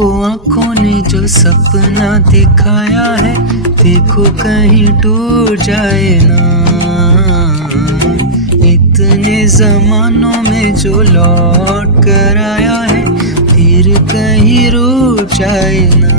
को आंखों ने जो सपना दिखाया है, देखो कहीं टूट जाए ना। इतने जमानों में जो लौट कर आया है, फिर कहीं रूठ जाए ना।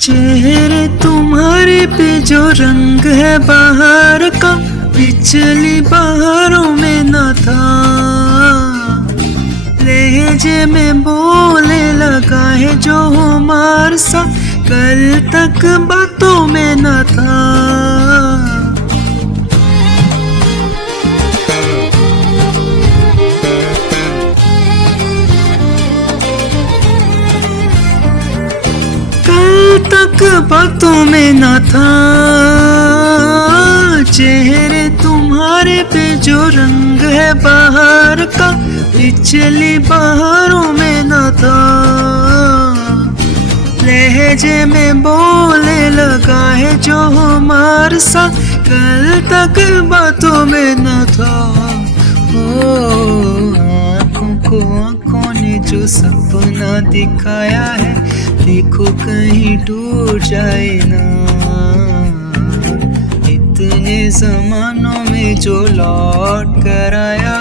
चेहरे तुम्हारे पे जो रंग है बाहर का, पिछली बहारों में न था। लहजे में बोले लगा है जो हमार सा, कल तक बातों में न था। तक बातों में न था। चेहरे तुम्हारे पे जो रंग है बाहर का, पिछली बहारों में न था। लहजे में बोले लगा है जो हमार सा, कल तक बातों में न था। ओ आँखों को आँखों ने जो सपना दिखाया है, देखो कहीं टूट जाए ना। इतने जमानों में जो लौट कर आया